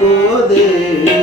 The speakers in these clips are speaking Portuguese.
poder.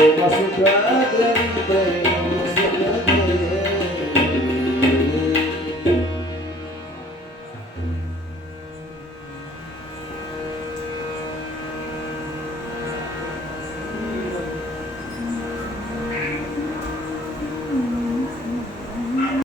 Uma cidade em frente